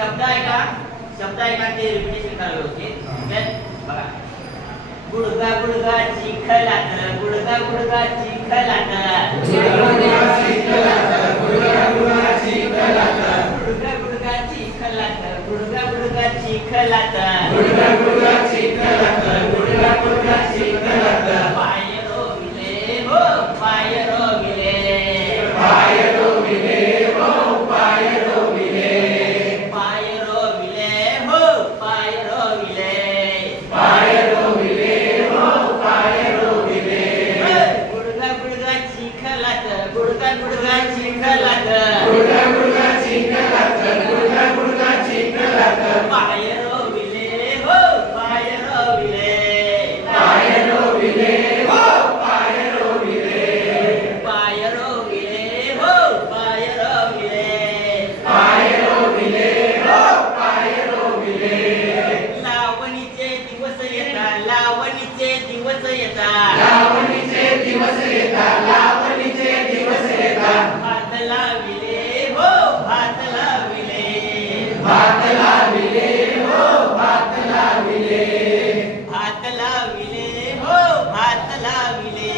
शब्द आहे का ते रिपिटेशन करावे होते बघा गुडगा गुडगा चिखलात गुडगा गुडगा चिखलात गुडगा गुडगा चिखलात गुडगा गुडगा चिखलात गुडगा गुडगा चिखलात गुडगा गुडगा चिखलात गुडगा गुडगा चिखलात गुडगा गुडगा चिखलात पाय रोविले हो पाय रोविले पाय रोविले हो पाय रोविले पाय रोविले हो पाय रोविले पाय रोविले हो पाय रोविले गुडगा गुडगा चिखलात गुडगा गुडगा चिखलात गुडगा गुडगा चिखलात गुडगा गुडगा चिखलात पाय रोविले हो पाय रोविले पाय रोविले हो पाय रोविले पाय रोविले हो पाय रोविले पाय रोविले हो पाय रोविले लावणीचे दिवस येतात लावणीचे दिवस येतात लावणीचे दिवस येतात लावणीचे दिवस येतात भात लाविले हो भात लाविले भात लाविले हो भात लाविले भात लाविले हो भात लाविले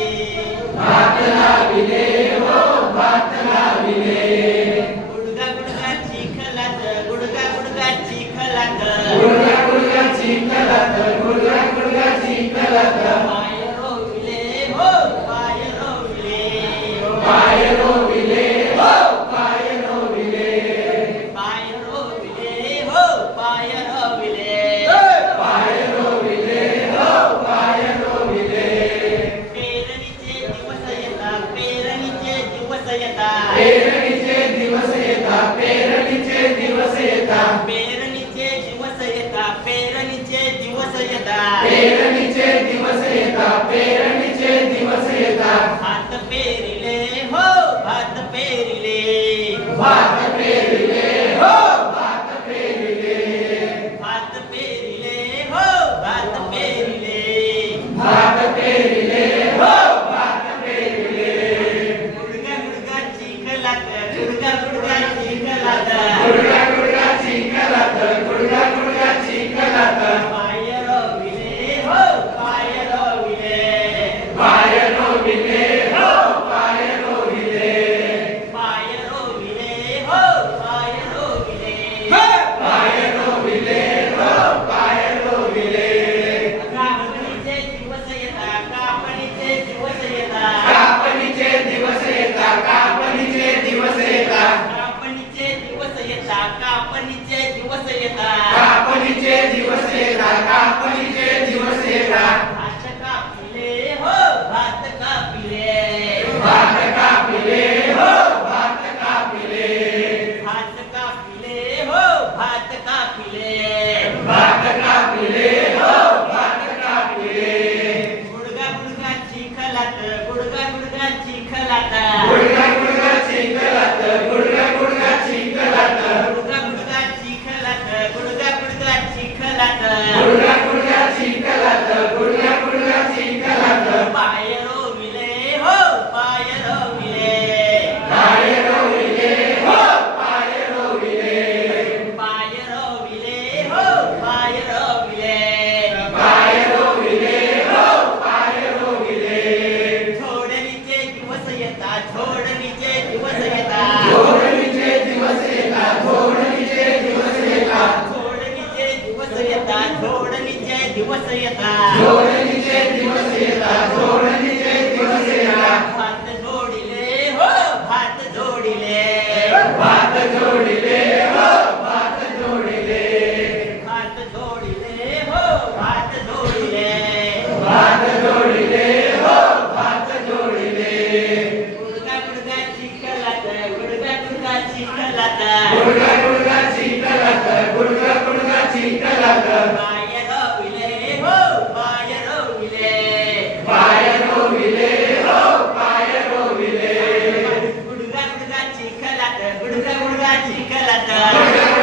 भात लाविले हो भात लाविले गुडगा गुडगा चिखलात गुडगा गुडगा चिखलात गुडगा गुडगा चिखलात गुडगा गुडगा चिखलात पाय रोविले हो पाय रोविले पाय रोविले हो पाय रोविले पाय रोविले हो पाय रोविले पाय रोविले हो पाय रोविले पेरणीचे दिवस येतात पेरणीचे दिवस येतात पेरणीचे दिवस येतात पेरणीचे दिवस येतात पेरणीचे दिवस येतात पेरणीचे दिवस येतात पेरणीचे दिवस येतात पेरणीचे दिवस येतात भात पेरिले हो भात पेरिले भात पेरिले हो भात पेरिले भात पेरिले हो भात पेरिले भात पेरिले हो भात पेरिले गुडगा गुडगा चिखलात गुडगा गुडगा चिखलात गुडगा गुडगा चिखलात गुडगा गुडगा चिखलात पाय रोविले हो पाय रोविले पाय रोविले हो पाय रोविले पाय रोविले हो पाय रोविले पाय रोविले हो पाय रोविले कापणीचे दिवस येतात कापणीचे दिवस येतात कापणीचे दिवस येतात कापणीचे दिवस येतात कापणीचे दिवस येतात कापणीचे दिवस येतात कापणीचे दिवस येतात कापणीचे दिवस येतात भात कापिले हो भात कापिले भात कापिले हो भात कापिले भात कापिले हो भात कापिले भात कापिले हो भात कापिले गुडगा गुडगा चिखलात गुडगा गुडगा चिखलात गुडगा गुडगा चिखलात गुडगा गुडगा चिखलात गुडगा गुडगा चिखलात गुडगा गुडगा चिखलात गुडगा गुडगा चिखलात गुडगा गुडगा चिखलात पाय रोविले हो पाय रोविले पाय रोविले हो पाय रोविले पाय रोविले हो पाय रोविले पाय रोविले हो पाय रोविले झोडणीचे दिवस येतात झोडणीचे दिवस येतात झोडणीचे दिवस येतात झोडणीचे दिवस येतात झोडणीचे दिवस येतात झोडणीचे दिवस येतात झोडणीचे दिवस येतात झोडणीचे दिवस येतात भात जोडिले हो भात जोडिले भात जोडिले हो भात जोडिले भात जोडिले हो भात जोडिले भात जोडिले हो भात जोडिले गुडगा गुडगा चिखलात गुडगा गुडगा चिखलात गुडगा गुडगा चिखलात गुडगा गुडगा चिखलात पाय रोविले हो पाय रोविले पाय रोविले हो पाय रोविले गुडगा गुडगा चिखलात गुडगा गुडगा चिखलात